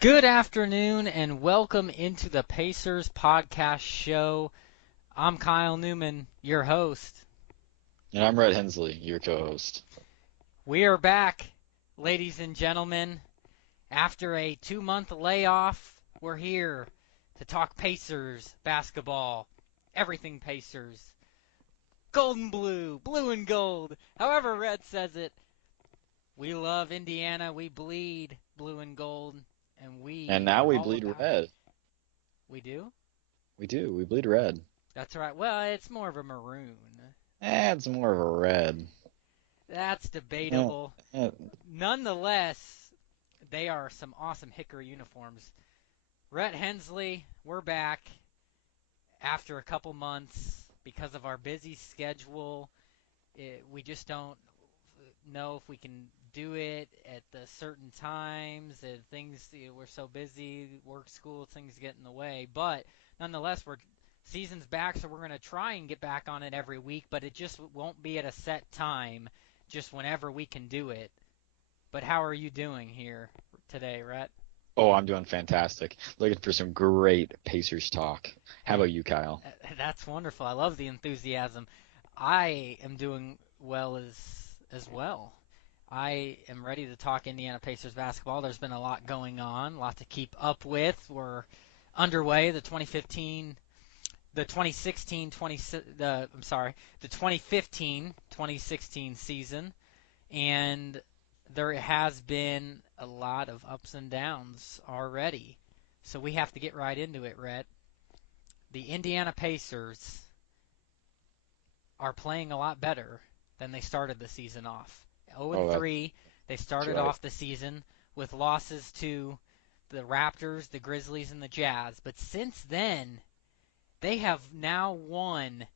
Good afternoon and welcome into the Pacers podcast show. I'm Kyle Newman, your host. And I'm Rhett Hensley, your co-host. We are back, ladies and gentlemen. After a 2-month layoff, we're here to talk Pacers basketball. Everything Pacers. Gold and blue, blue and gold. However Red says it. We love Indiana. We bleed blue and gold. And And we now are we all bleed about it. red. We do? We do. We bleed red. That's right. Well, it's more of a maroon. It's more of a red. That's Eh, debatable. eh, Nonetheless, they are some awesome Hickory uniforms. Rhett Hensley, we're back after a couple months because of our busy schedule. We just don't know if we can do it at the certain times. Things we're so busy, work, school, things get in the way. But nonetheless, we're season's back, so we're going to try and get back on it every week. But it just won't be at a set time, just whenever we can do it. But how are you doing here today, Rhett? Oh, I'm doing fantastic. Looking for some great Pacers talk. How Hey, about you, Kyle? that's wonderful. I love the enthusiasm. I am doing well as well. I am ready to talk Indiana Pacers basketball. There's been a lot going on, a lot to keep up with. We're underway. The 2016, 20, I'm sorry, the 2015, 2016 season, and there has been a lot of ups and downs already. So we have to get right into it, Rhett. The Indiana Pacers are playing a lot better than they started the season off. 0 and Oh, 3, they that's started right. off the season with losses to the Raptors, the Grizzlies, and the Jazz. But since then, they have now won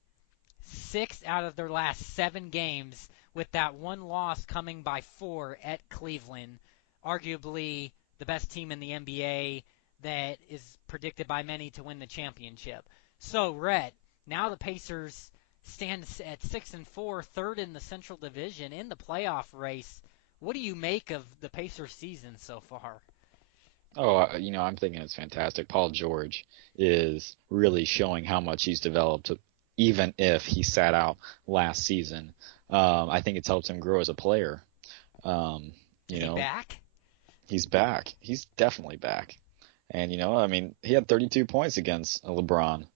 6 out of their last 7 games, with that one loss coming by 4 at Cleveland, arguably the best team in the NBA that is predicted by many to win the championship. So, Rhett, now the Pacers stand at 6-4, third in the Central Division in the playoff race. What do you make of the Pacers season so far? Oh, I'm thinking it's fantastic. Paul George is really showing how much he's developed, even if he sat out last season. I think it's helped him grow as a player. Um, you Is he know, back? he's back. He's definitely back. And he had 32 points against LeBron.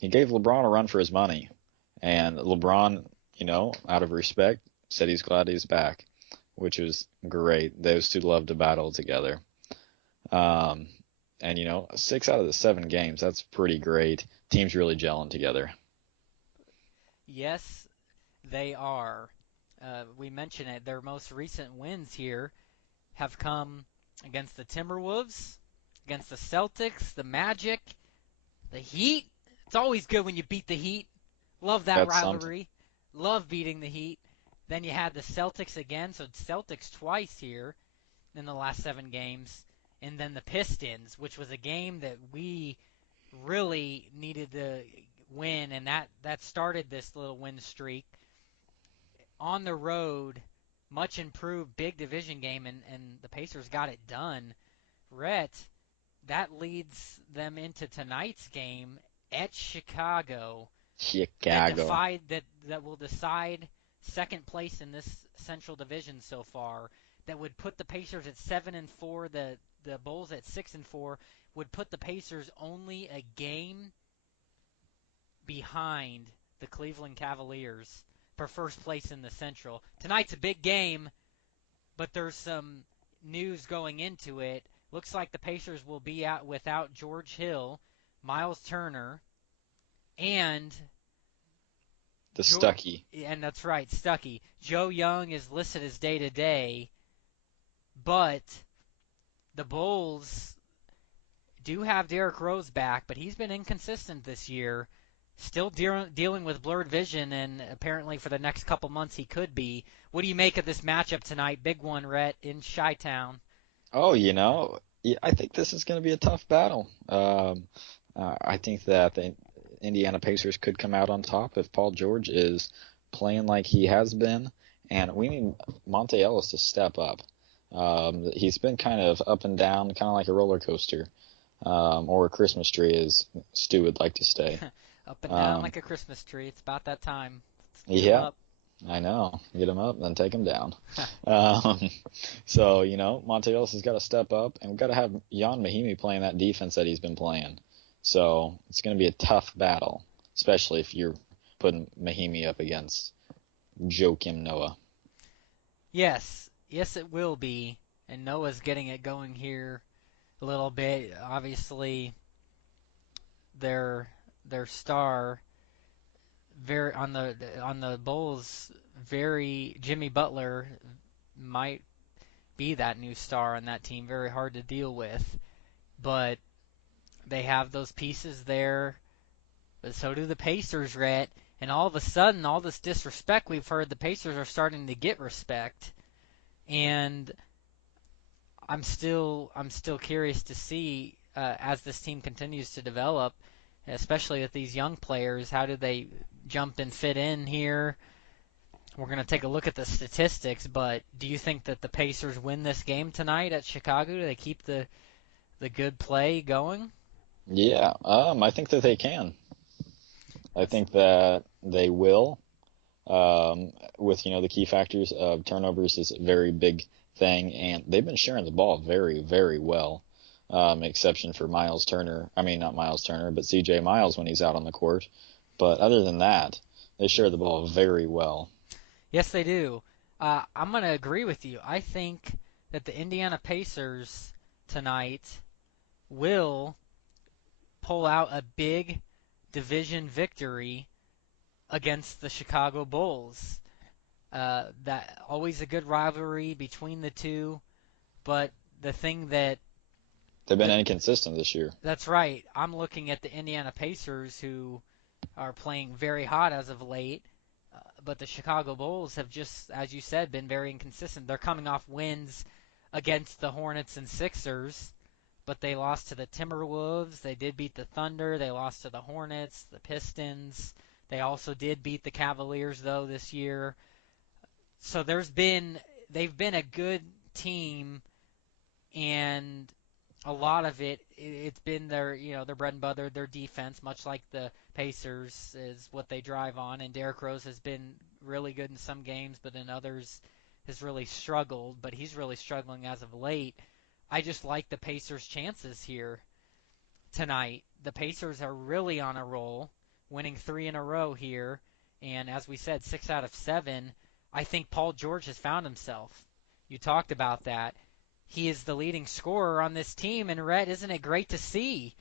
He gave LeBron a run for his money, and LeBron, out of respect, said he's glad he's back, which was great. Those two love to battle together. Um, and 6 out of the 7 games, that's pretty great. Teams really gelling together. Yes, they are. We mentioned it. Their most recent wins here have come against the Timberwolves, against the Celtics, the Magic, the Heat. It's always good when you beat the Heat. Love that That's something. rivalry. Love beating the Heat. Then you had the Celtics again, so Celtics twice here in the last 7 games. And then the Pistons, which was a game that we really needed to win, and that started this little win streak on the road, much improved, big division game, and the Pacers got it done. Rhett, that leads them into tonight's game at Chicago Chicago. that will decide second place in this Central Division so far. That would put the Pacers at 7-4, the Bulls at 6-4, would put the Pacers only a game behind the Cleveland Cavaliers for first place in the Central. Tonight's a big game, but there's some news going into it. Looks like the Pacers will be out without George Hill, Miles Turner, and The Joe, Stucky. and that's right, Stuckey. Joe Young is listed as day to day, but the Bulls do have Derrick Rose back, but he's been inconsistent this year. Still dealing with blurred vision, and apparently for the next couple months he could be. What do you make of this matchup tonight? Big one, Rhett, in Chi-Town. Oh, yeah, I think this is going to be a tough battle. I think that the Indiana Pacers could come out on top if Paul George is playing like he has been, and we need Monte Ellis to step up. He's been kind of up and down, kind of like a roller coaster, or a Christmas tree, as Stu would like to say. Up and down Um, like a Christmas tree. It's about that time. Let's get 'em yeah, up. I know. Get him up, then take him down. Um, so, Monte Ellis has got to step up, and we've got to have Jan Mahimi playing that defense that he's been playing. So it's going to be a tough battle, especially if you're putting Mahimi up against Joakim Noah. Yes, yes, it will be. And Noah's getting it going here a little bit. Obviously, their their star very on the Bulls, very Jimmy Butler might be that new star on that team. Very hard to deal with, but they have those pieces there. But so do the Pacers, Rhett. And all of a sudden, all this disrespect we've heard, the Pacers are starting to get respect. And I'm still curious to see as this team continues to develop, especially with these young players, how do they jump and fit in here? We're going to take a look at the statistics, but do you think that the Pacers win this game tonight at Chicago? Do they keep the good play going? Yeah, I think that they can. I think that they will. With the key factors of turnovers is a very big thing, and they've been sharing the ball very, very well. Exception for Miles Turner. I mean, not Miles Turner, but C.J. Miles when he's out on the court. But other than that, they share the ball very well. Yes, they do. I'm going to agree with you. I think that the Indiana Pacers tonight will pull out a big division victory against the Chicago Bulls. That always a good rivalry between the two, but the thing They've been that inconsistent this year. that's right. I'm looking at the Indiana Pacers who are playing very hot as of late, but the Chicago Bulls have just, as you said, been very inconsistent. They're coming off wins against the Hornets and Sixers, but they lost to the Timberwolves. They did beat the Thunder. They lost to the Hornets, the Pistons. They also did beat the Cavaliers though this year. So they've been a good team, and a lot of it's been their bread and butter, their defense, much like the Pacers is what they drive on. And Derrick Rose has been really good in some games, but in others has really struggled. But he's really struggling as of late. I just like the Pacers' chances here tonight. The Pacers are really on a roll, winning three in a row here, and as we said, 6 out of 7. I think Paul George has found himself. You talked about that. He is the leading scorer on this team, and Rhett, isn't it great to see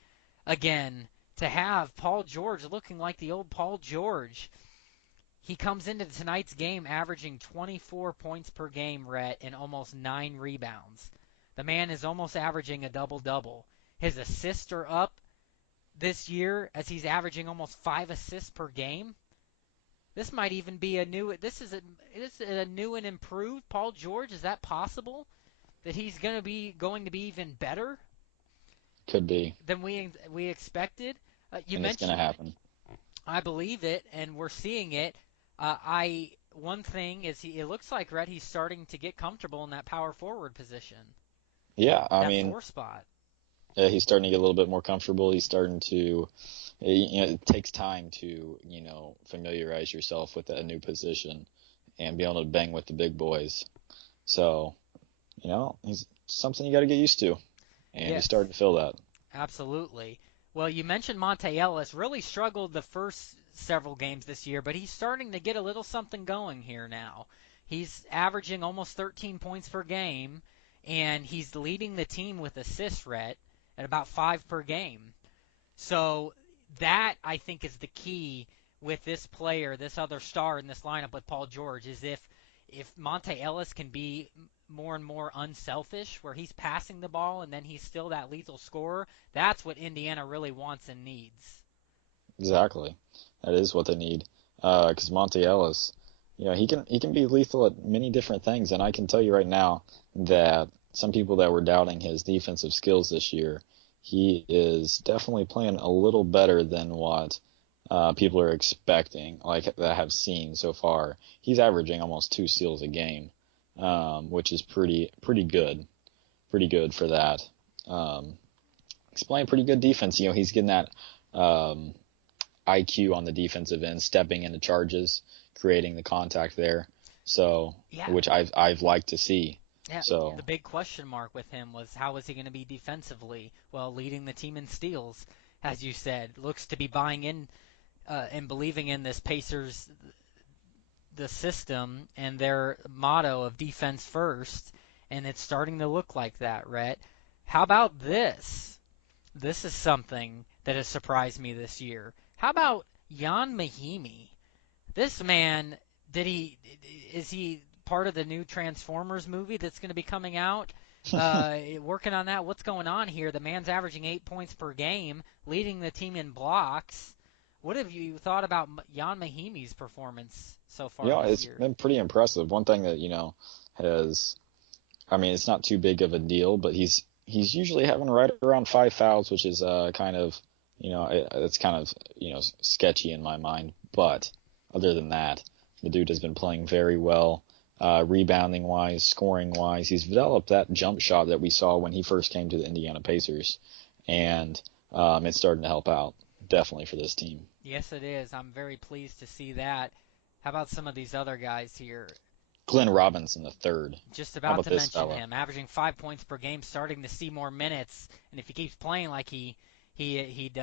again to have Paul George looking like the old Paul George? He comes into tonight's game averaging 24 points per game, Rhett, and almost 9 rebounds. The man is almost averaging a double-double. His assists are up this year as he's averaging almost 5 assists per game. This might even be a new. This is a new and improved Paul George. Is that possible? That he's going to be even better Could be, than we expected. You and it's going to mentioned, happen. I believe it, and we're seeing it. I One thing is it looks like Red he's starting to get comfortable in that power forward position, Yeah, I that mean, four spot. he's starting to get a little bit more comfortable. He's starting to, it takes time to, familiarize yourself with a new position and be able to bang with the big boys. So, he's something you got to get used to, and he's Yes, starting to feel that. absolutely. Well, you mentioned Monte Ellis really struggled the first several games this year, but he's starting to get a little something going here now. He's averaging almost 13 points per game, and he's leading the team with assist rate at about 5 per game. So that I think is the key with this player, this other star in this lineup with Paul George, is if Monte Ellis can be more and more unselfish, where he's passing the ball and then he's still that lethal scorer, that's what Indiana really wants and needs. Exactly. That is what they need. Because Monte Ellis, he can be lethal at many different things, and I can tell you right now that some people that were doubting his defensive skills this year, he is definitely playing a little better than what people are expecting, like that have seen so far. He's averaging almost 2 steals a game. which is pretty good for that. Um, he's playing pretty good defense. He's getting that um, IQ on the defensive end, stepping into charges, creating the contact there. So, Yeah, which I've liked to see. yeah. So, The big question mark with him was how was he going to be defensively? Well, leading the team in steals, as you said, looks to be buying in and believing in this Pacers the system and their motto of defense first, and it's starting to look like that, Rhett. How about this? This is something that has surprised me this year. How about Jan Mahimi? This man, did he is he part of the new Transformers movie that's going to be coming out? Working on that. What's going on here? The man's averaging 8 points per game, leading the team in blocks. What have you thought about Jan Mahimi's performance so far this it's year? been pretty impressive. One thing that, has, I mean, it's not too big of a deal, but he's usually having right around 5 fouls, which is kind of, it's kind of, sketchy in my mind. But other than that, the dude has been playing very well, rebounding wise, scoring wise. He's developed that jump shot that we saw when he first came to the Indiana Pacers, and it's starting to help out definitely for this team. Yes, it is. I'm very pleased to see that. How about some of these other guys here? Glenn Robinson the third. Just How about about to this mention fella? him, averaging 5 points per game, starting to see more minutes, and if he keeps playing like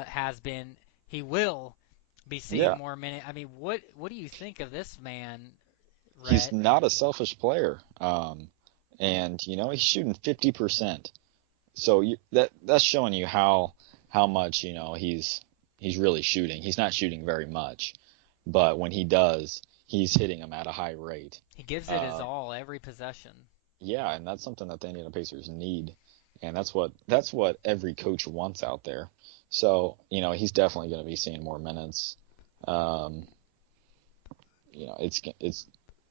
has been, he will be seeing Yeah, more minutes. I mean, what do you think of this man, he's Rhett? not a selfish player. And he's shooting 50%. So that's showing you how much he's really shooting. He's not shooting very much, but when he does, he's hitting them at a high rate. He gives it his Uh, all every possession. yeah, and that's something that the Indiana Pacers need, and that's what every coach wants out there. So he's definitely going to be seeing more minutes. Um, it's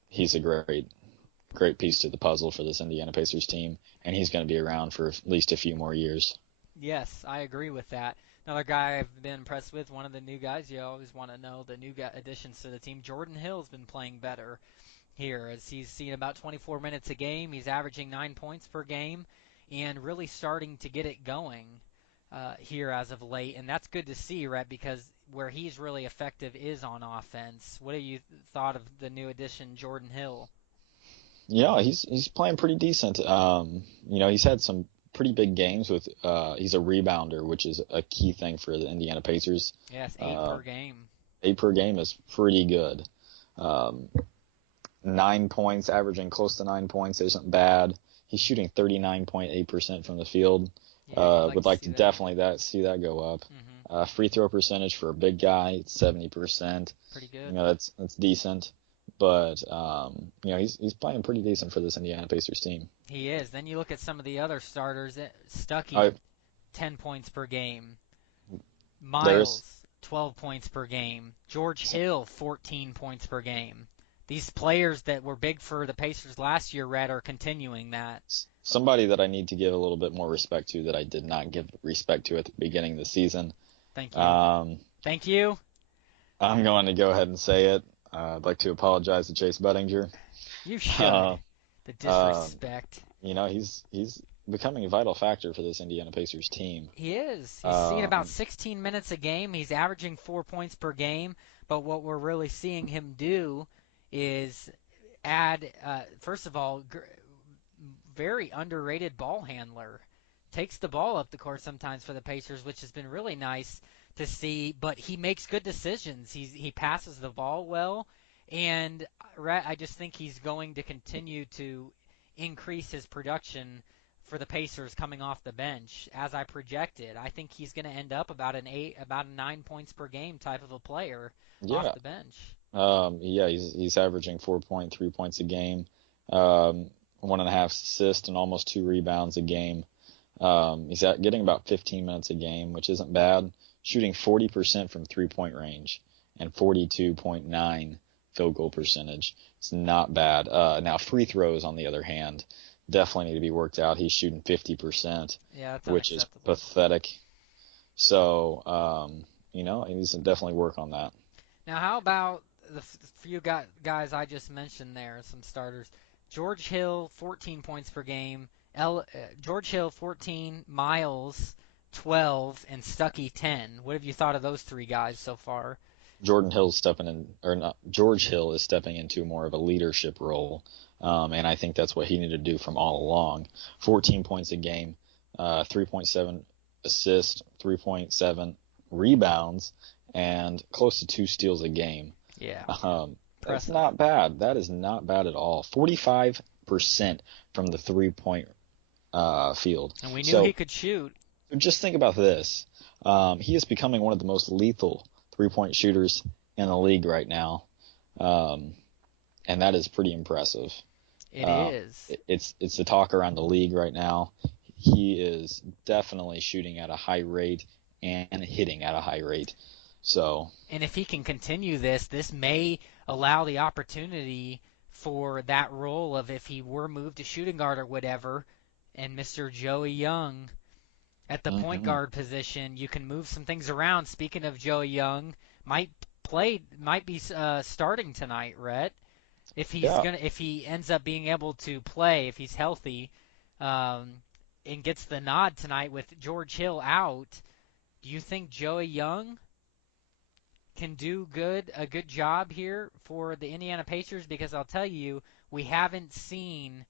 he's a great piece to the puzzle for this Indiana Pacers team, and he's going to be around for at least a few more years. Yes, I agree with that. Another guy I've been impressed with, one of the new guys, you always want to know the new guy additions to the team. Jordan Hill's been playing better here as he's seen about 24 minutes a game. He's averaging 9 points per game and really starting to get it going here as of late. And that's good to see, right? Because where he's really effective is on offense. What have you thought of the new addition, Jordan Hill? Yeah, he's playing pretty decent. He's had some pretty big games with he's a rebounder, which is a key thing for the Indiana Pacers. Yes, eight Uh, per game. 8 per game is pretty good. Um, 9 points, averaging close to 9 points isn't bad. He's shooting 39.8% from the field. Yeah, you'd like Would to like see to that. definitely see that go up. Hmm. Free throw percentage for a big guy, it's 70%. Pretty good. That's decent. But he's playing pretty decent for this Indiana Pacers team. He is. Then you look at some of the other starters. I Stuckey, 10 points per game. there's Miles, 12 points per game. George Hill, 14 points per game. These players that were big for the Pacers last year, Red, are continuing that. somebody that I need to give a little bit more respect to that I did not give respect to at the beginning of the season. Thank you. Um, Thank you. I'm going to go ahead and say it. I'd like to apologize to Chase Budinger. You Uh, should. The um, disrespect. he's becoming a vital factor for this Indiana Pacers team. He is. He's seeing about Um, 16 minutes a game. He's averaging 4 points per game. But what we're really seeing him do is add, first of all, very underrated ball handler. Takes the ball up the court sometimes for the Pacers, which has been really nice to see. But he makes good decisions. He passes the ball well, and I just think he's going to continue to increase his production for the Pacers coming off the bench, as I projected. I think he's going to end up about 9 points per game type of a player off yeah, the bench. yeah, he's averaging 4.3 points a game, um, 1.5 assists and almost 2 rebounds a game. He's getting about 15 minutes a game, which isn't bad. Shooting 40% from 3-point range and 42.9 field goal percentage. It's not bad. Now free throws, on the other hand, definitely need to be worked out. He's shooting 50%, Yeah, that's which is unacceptable. pathetic. So, he needs to definitely work on that. Now, how about the few guys I just mentioned there, some starters? George Hill 14 points per game. George Hill 14, Miles 12, and Stuckey 10. What have you thought of those three guys so far? Jordan Hill's stepping in, or not, George Hill is stepping into more of a leadership role, and I think that's what he needed to do from all along. 14 points a game, 3.7 assists, 3.7 rebounds, and close to 2 steals a game. Yeah, That's impressive. not bad. That is not bad at all. 45% from the 3-point field. And we knew he So could shoot. just think about this. He is becoming one of the most lethal 3-point shooters in the league right now, um, and that is pretty impressive. It is. It's the talk around the league right now. He is definitely shooting at a high rate and hitting at a high rate. So And if he can continue this, this may allow the opportunity for that role of if he were moved to shooting guard or whatever, and Mr. Joey Young at the point mhm. guard position, you can move some things around. Speaking of Joey Young, might be starting tonight, Rhett. Yeah, If he ends up being able to play, if he's healthy, um, and gets the nod tonight with George Hill out, do you think Joey Young can do a good job here for the Indiana Pacers? Because I'll tell you, we haven't seen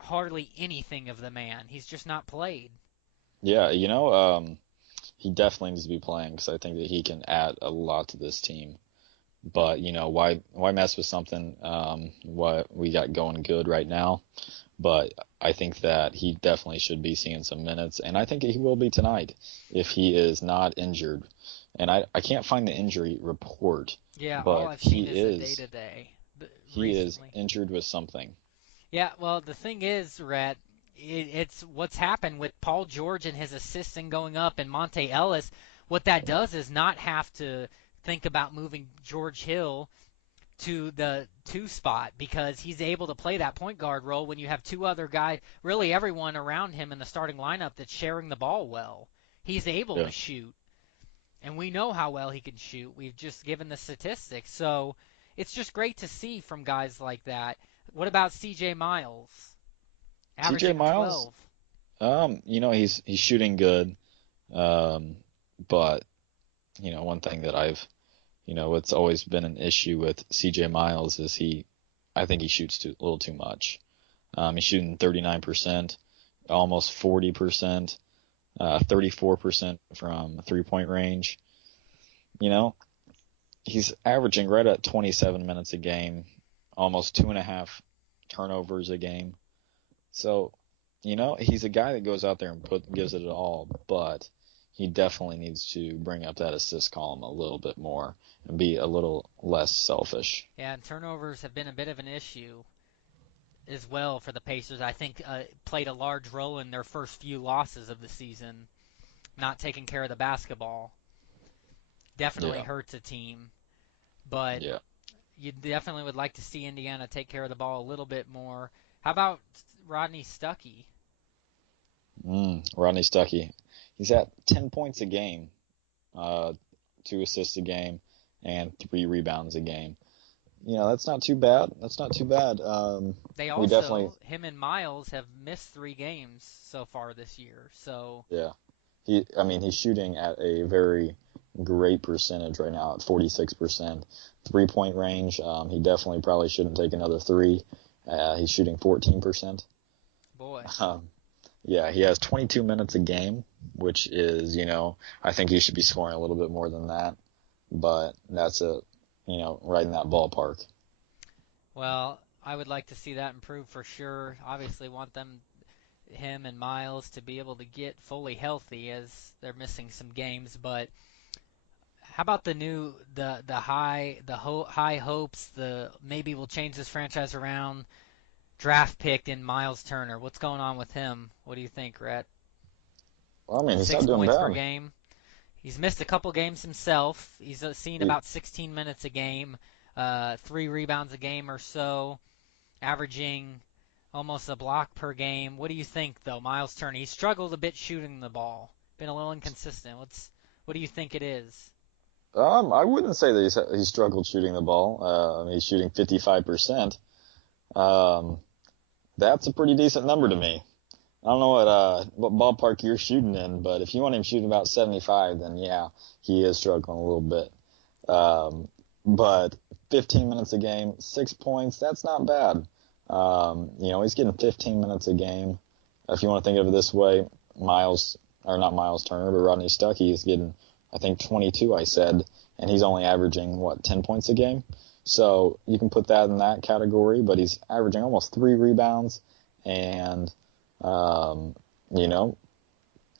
hardly anything of the man. He's just not played. yeah. He definitely needs to be playing because I think that he can add a lot to this team. But why mess with something what we got going good right now? But I think that he definitely should be seeing some minutes, and I think he will be tonight if he is not injured. And I can't find the injury report, Yeah, all but I've seen is the day to day he is recently. injured with something. Yeah, well, the thing is, Rhett, it's what's happened with Paul George and his assistant going up and Monte Ellis. What that does is not have to think about moving George Hill to the two spot because he's able to play that point guard role when you have two other guys, really everyone around him in the starting lineup that's sharing the ball well. He's able to Yeah. shoot, and we know how well he can shoot. We've just given the statistics. So it's just great to see from guys like that. What about CJ Miles? CJ Averaging Miles, 12. he's shooting good, um, but one thing that it's always been an issue with CJ Miles is I think he shoots a little too much. He's shooting 39%, almost 40%, 34% from 3-point range. You know, he's averaging right at 27 minutes a game, almost 2.5 turnovers a game. So, he's a guy that goes out there and gives it all, but he definitely needs to bring up that assist column a little bit more and be a little less selfish. Yeah, and turnovers have been a bit of an issue as well for the Pacers. I think played a large role in their first few losses of the season. Not taking care of the basketball definitely Yeah, hurts a team, but yeah. you definitely would like to see Indiana take care of the ball a little bit more. How about Rodney Stuckey? Rodney Stuckey, he's at 10 points a game, uh, 2 assists a game, and 3 rebounds a game. That's not too bad. That's not too bad. They We definitely, also, him and Miles, have missed 3 games so far this year. So, yeah. He's shooting at a very great percentage right now at 46%. 3-point range, he definitely probably shouldn't take another three. He's shooting 14%. boy. Um, yeah, he has 22 minutes a game, which is, I think he should be scoring a little bit more than that. But that's right in that ballpark. Well, I would like to see that improve for sure. Obviously, want him and Miles to be able to get fully healthy as they're missing some games. But how about high hopes? The maybe we'll change this franchise around. Draft pick in Miles Turner. What's going on with him? What do you think, Rhett? Well, he's Six not doing points per bad. game. He's missed a couple games himself. He's seen He, about 16 minutes a game, 3 rebounds a game or so, averaging almost a block per game. What do you think, though, Miles Turner? He struggled a bit shooting the ball, been a little inconsistent. What do you think it is? I wouldn't say that he's struggled shooting the ball. He's shooting 55%. Um, that's a pretty decent number to me. I don't know what ballpark you're shooting in, but if you want him shooting about 75, then yeah, he is struggling a little bit. But 15 minutes a game, 6 points, that's not bad. He's getting 15 minutes a game. If you want to think of it this way, Miles, or not Miles Turner, but Rodney Stuckey is getting, I think, 22, I said, and he's only averaging, what, 10 points a game? So you can put that in that category, but he's averaging almost 3 rebounds and, um, you know,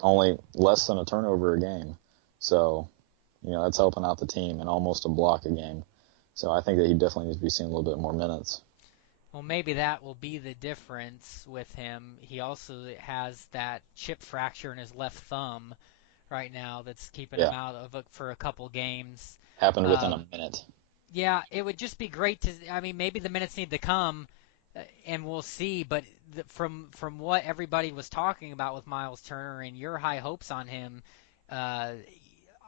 only less than a turnover a game. So, that's helping out the team and almost a block a game. So I think that he definitely needs to be seeing a little bit more minutes. Well, maybe that will be the difference with him. He also has that chip fracture in his left thumb right now that's keeping him Yeah, out of it for a couple games. happened within Um, a minute. yeah, it would just be great to. I mean, maybe the minutes need to come, and we'll see. But from what everybody was talking about with Miles Turner and your high hopes on him, uh,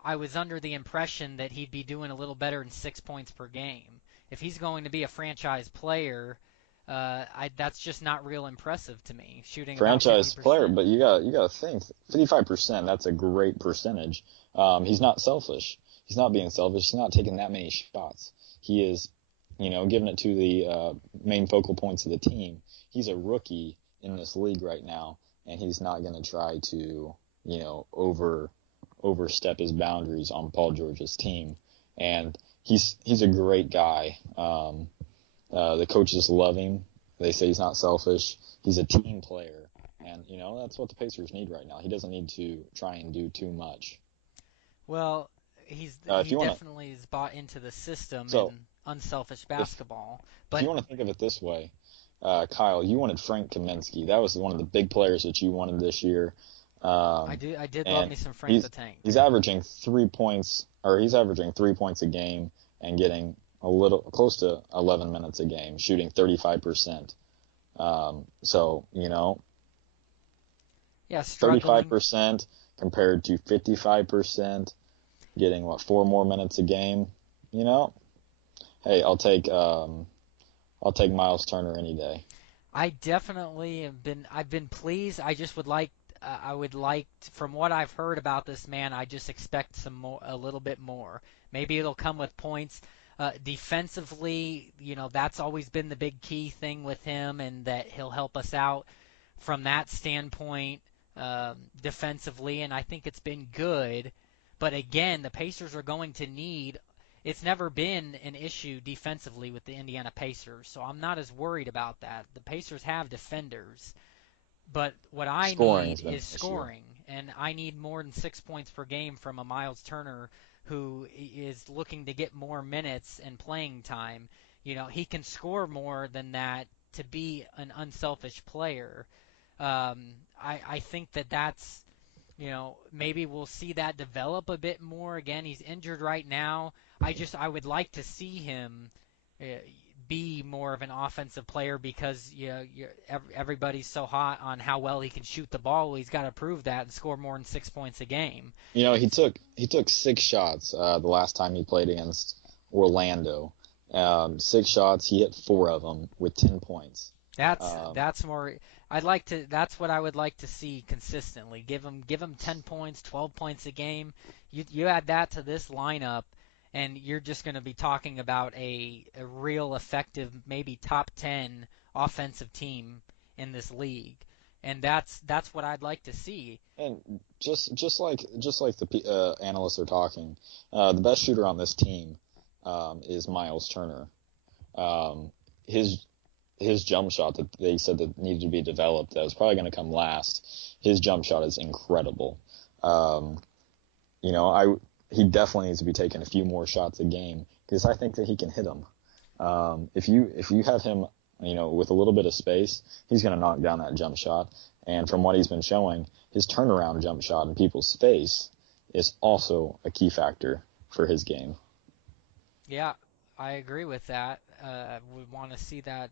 I was under the impression that he'd be doing a little better than 6 points per game. If he's going to be a franchise player, that's just not real impressive to me. Shooting about Franchise player, 50%. but you got to think 55%. That's a great percentage. He's not selfish. He's not being selfish. He's not taking that many shots. He is, giving it to the main focal points of the team. He's a rookie in this league right now, and he's not going to try to, overstep his boundaries on Paul George's team. And he's a great guy. The coaches love him. They say he's not selfish. He's a team player, and that's what the Pacers need right now. He doesn't need to try and do too much. Well, If he you want to, definitely is bought into the system so and unselfish if basketball. if But you want to think of it this way, Kyle, you wanted Frank Kaminsky. That was one of the big players that you wanted this year, um, I did love and me some Frank he's the Tank. he's averaging 3 points, or he's averaging 3 points a game and getting a little close to 11 minutes a game, shooting 35%. So, Yeah, struggling. 35% compared to 55%, getting what, 4 more minutes a game. You know, hey, I'll take Miles Turner any day. I definitely have been. I've been pleased. I just would like. I would like, from what I've heard about this man, I just expect some more, a little bit more. Maybe it'll come with points. Defensively, that's always been the big key thing with him, and that he'll help us out from that standpoint defensively, and I think it's been good. But again, the Pacers are going to need. It's never been an issue defensively with the Indiana Pacers, so I'm not as worried about that. The Pacers have defenders, but what I Scoring need has been is an issue. scoring, and I need more than 6 points per game from a Miles Turner who is looking to get more minutes and playing time. He can score more than that to be an unselfish player. I think maybe we'll see that develop a bit more. Again, he's injured right now. I would like to see him uh, be more of an offensive player because everybody's so hot on how well he can shoot the ball. Well, he's got to prove that and score more than 6 points a game. He took 6 shots the last time he played against Orlando. 6 shots, he hit 4 of them with 10 points. Um, That's more. I'd like to. That's what I would like to see consistently. Give him 10 points, 12 points a game. You add that to this lineup, and you're just going to be talking about a real effective, maybe top 10 offensive team in this league, and that's what I'd like to see. and just like the analysts are talking, the best shooter on this team is Miles Turner. Um, his his jump shot that they said that needed to be developed, that was probably going to come last. His jump shot is incredible. Um, I he definitely needs to be taking a few more shots a game because I think that he can hit them. If you have him, with a little bit of space, he's going to knock down that jump shot. And from what he's been showing, his turnaround jump shot in people's face is also a key factor for his game. Yeah, I agree with that. We want to see that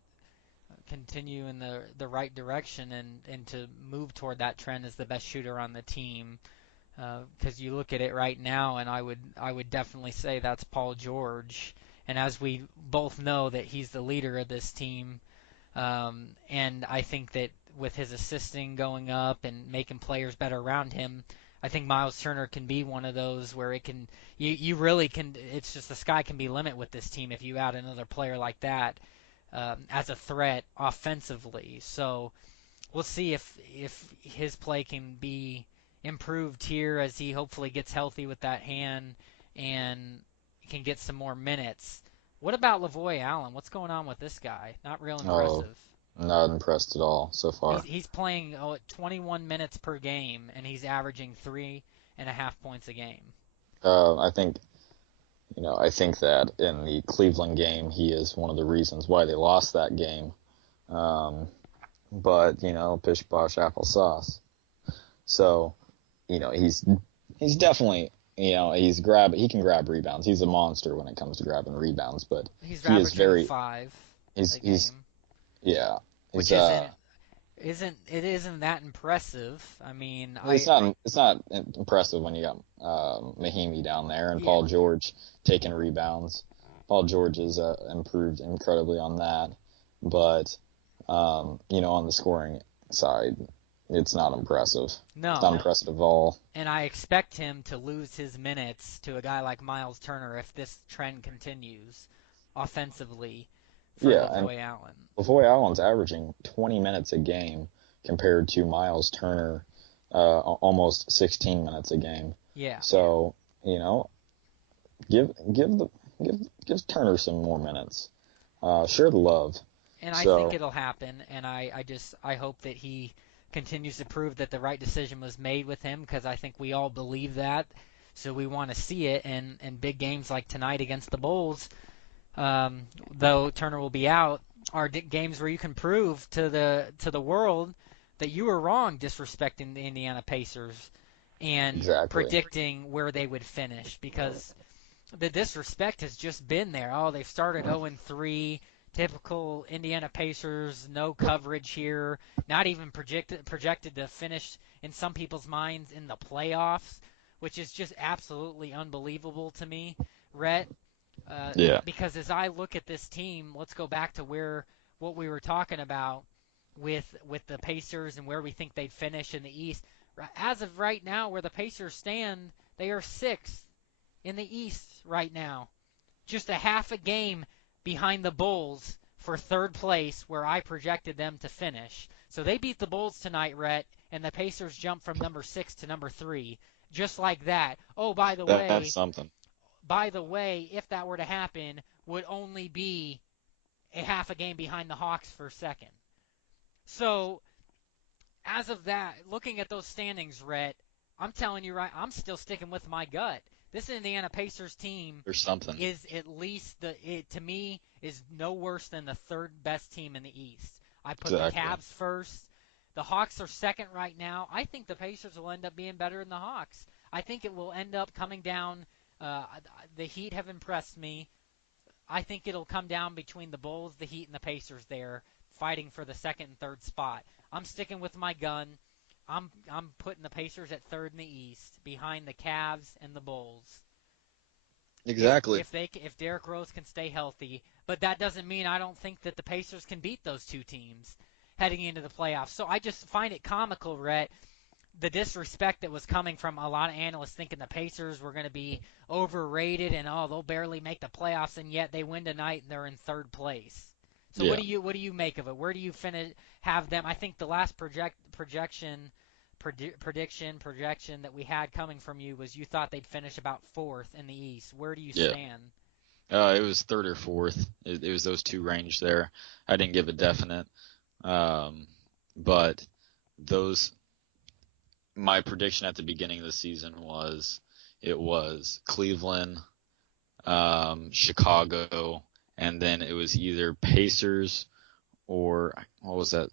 continue in the right direction and to move toward that trend as the best shooter on the team. Because you look at it right now, and I would definitely say that's Paul George. And as we both know that he's the leader of this team, And I think that with his assisting going up and making players better around him, I think Miles Turner can be one of those where it can you really can. It's just the sky can be limit with this team if you add another player like that as a threat offensively. So we'll see if his play can be improved here as he hopefully gets healthy with that hand and can get some more minutes. What about Lavoy Allen? What's going on with this guy? Not real Oh, impressive. not impressed at all so far. He's playing 21 minutes per game and he's averaging 3.5 points a game. I think, I think that in the Cleveland game, he is one of the reasons why they lost that game. Um, but, pish posh applesauce. So, he's definitely, he can grab rebounds. He's a monster when it comes to grabbing rebounds, but He's he is averaging very, 5 he's, a he's, game, yeah, he's, which isn't that impressive. I mean, it's not impressive when you got Mahimi down there and yeah, Paul George taking rebounds. Paul George has improved incredibly on that, but on the scoring side, it's not impressive. It's not no. impressive at all. And I expect him to lose his minutes to a guy like Miles Turner if this trend continues offensively for Yeah, and Lavoy Allen. Lavoy Allen's averaging 20 minutes a game compared to Miles Turner, almost 16 minutes a game. Yeah. So, you know, give give the give Turner some more minutes. Share the love. And I think So it'll happen. And I hope that he continues to prove that the right decision was made with him because I think we all believe that. So we want to see it. And in big games like tonight against the Bulls, though Turner will be out, are games where you can prove to the world that you were wrong disrespecting the Indiana Pacers and exactly. predicting where they would finish because the disrespect has just been there. Oh, they've started 0-3, typical Indiana Pacers, no coverage here, not even projected to finish in some people's minds in the playoffs, which is just absolutely unbelievable to me, Rhett. Uh, Yeah. because as I look at this team, let's go back to where what we were talking about with the Pacers and where we think they'd finish in the East. As of right now, where the Pacers stand, they are sixth in the East right now, just a half a game behind the Bulls for third place, where I projected them to finish. So they beat the Bulls tonight, Rhett, and the Pacers jumped from number 6 to number 3, just like that. Oh, That's something. by the way, if that were to happen, would only be a half a game behind the Hawks for second. So, as of that, looking at those standings, Rhett, I'm telling you right, I'm still sticking with my gut. This Indiana Pacers team There's something. is at least to me is no worse than the third best team in the East. I put the Exactly. Cavs first. The Hawks are second right now. I think the Pacers will end up being better than the Hawks. I think it will end up coming down. Uh, the Heat have impressed me. I think it'll come down between the Bulls, the Heat, and the Pacers there, fighting for the second and third spot. I'm sticking with my gun. I'm putting the Pacers at third in the East, behind the Cavs and the Bulls. Exactly. If Derrick Rose can stay healthy, but that doesn't mean I don't think that the Pacers can beat those two teams heading into the playoffs. So I just find it comical, Rhett, the disrespect that was coming from a lot of analysts thinking the Pacers were going to be overrated and oh they'll barely make the playoffs and yet they win tonight and they're in third place. So Yeah. what do you make of it? Where do you finish have them? I think the last projection that we had coming from you was you thought they'd finish about fourth in the East. Where do you Yeah. stand? It was third or fourth. It was those two range there. I didn't give a definite. Um, but those my prediction at the beginning of the season was it was Cleveland, Chicago, and then it was either Pacers or what was that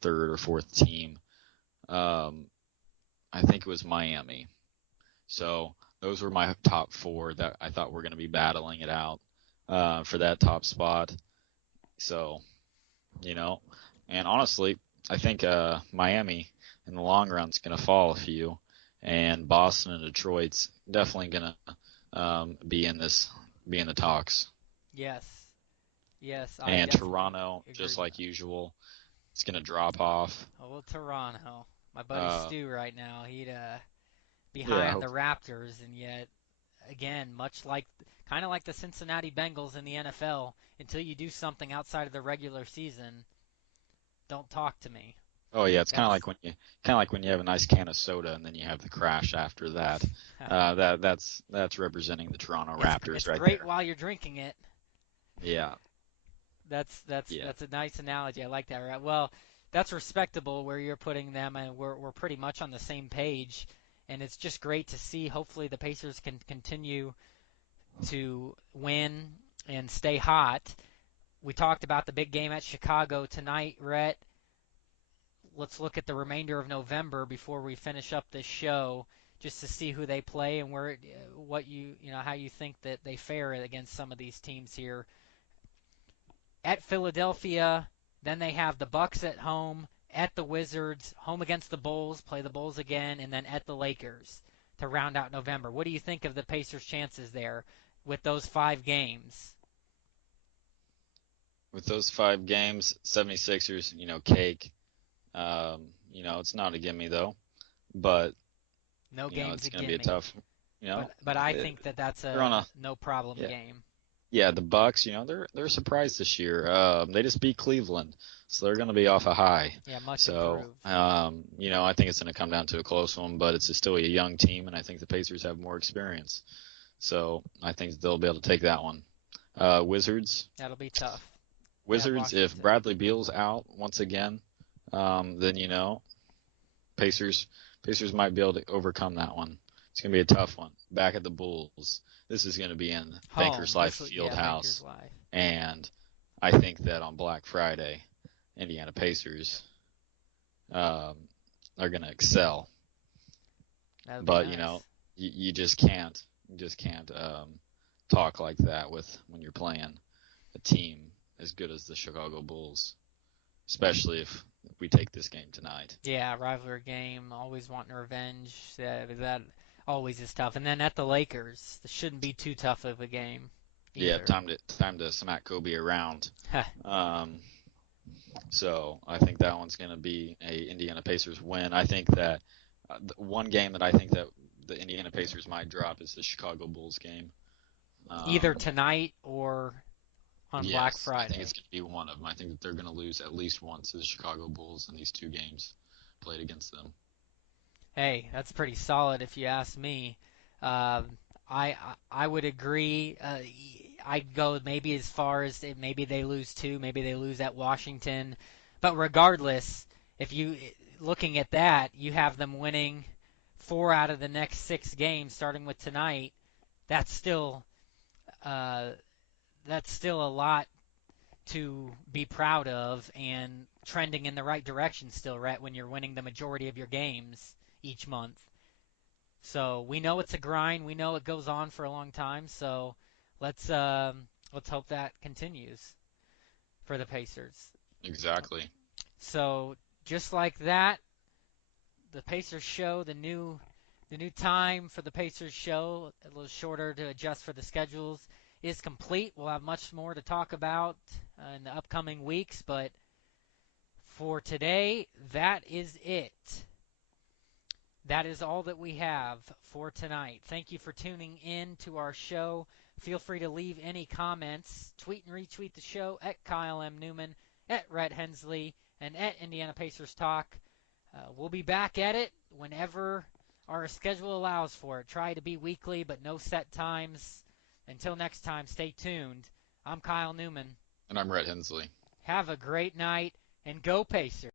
third or fourth team? Um, I think it was Miami. So those were my top four that I thought were going to be battling it out for that top spot. So, you know, and honestly, I think Miami in the long run is going to fall a few, and Boston and Detroit's definitely going to be in the talks. Yes. Yes, I And definitely Toronto, agree just with like that. usual, it's going to drop off. Oh, well, Toronto. My buddy Uh, Stu right now, he'd be high yeah, on the Raptors, and yet, again, much like, kind of like the Cincinnati Bengals in the NFL, until you do something outside of the regular season, don't talk to me. oh yeah, it's That's kind of like when you have a nice can of soda and then you have the crash after that. That's representing the Toronto it's Raptors right great there. while you're drinking it. Yeah, yeah, That's a nice analogy. I like that. Right. Well, that's respectable where you're putting them, and we're pretty much on the same page. And it's just great to see. Hopefully, the Pacers can continue to win and stay hot. We talked about the big game at Chicago tonight, Rhett. Let's look at the remainder of November before we finish up this show, just to see who they play and what you know, how you think that they fare against some of these teams here. At Philadelphia, then they have the Bucks at home, at the Wizards, home against the Bulls, play the Bulls again, and then at the Lakers to round out November. What do you think of the Pacers' chances there with those 5 games? with those 5 games, 76ers, cake. It's not a gimme though, but No game's it's a going to be a gimme, tough. You know, but I it, think that that's they're on a a no problem yeah. game. Yeah, the Bucks, they're a surprise this year. They just beat Cleveland, so they're going to be off a high. Yeah, much So, improved. I think it's going to come down to a close one, but it's still a young team, and I think the Pacers have more experience. So I think they'll be able to take that one. Wizards, That'll be tough at Wizards. If Washington. Bradley Beal's out once again, then Pacers, Pacers might be able to overcome that one. It's going to be a tough one. Back at the Bulls. This is going to be in Bankers Home. Life Yeah, Bankers Fieldhouse. Live. And I think that on Black Friday, Indiana Pacers um, are going to excel. That'll be But nice. you just can't talk like that with when you're playing a team as good as the Chicago Bulls, especially if we take this game tonight. Yeah, rivalry game, always wanting revenge. That always is tough. And then at the Lakers, this shouldn't be too tough of a game Yeah, either. time to smack Kobe around. Um, so I think that one's going to be a Indiana Pacers win. I think that the one game that I think that the Indiana Pacers might drop is the Chicago Bulls game. Either Um, tonight or on Black yes, I think Friday. it's going to be one of them. I think that they're going to lose at least once to the Chicago Bulls in these 2 games played against them. Hey, that's pretty solid if you ask me. Um, I would agree. I'd go maybe as far as maybe they lose two, maybe they lose at Washington, but regardless, if you looking at that, you have them winning 4 out of the next 6 games, starting with tonight. That's still uh, that's still a lot to be proud of and trending in the right direction still, right? When you're winning the majority of your games each month. So we know it's a grind. We know it goes on for a long time. So let's let's hope that continues for the Pacers. Exactly. So just like that, the Pacers show the new time for the Pacers show, a little shorter to adjust for the schedules, is complete. We'll have much more to talk about in the upcoming weeks, but for today, that is it. That is all that we have for tonight. Thank you for tuning in to our show. Feel free to leave any comments. Tweet and retweet the show at Kyle M. Newman, at Rhett Hensley, and at Indiana Pacers Talk. We'll be back at it whenever our schedule allows for it. Try to be weekly, but no set times. Until next time, stay tuned. I'm Kyle Newman. And I'm Rhett Hensley. Have a great night, and go Pacers.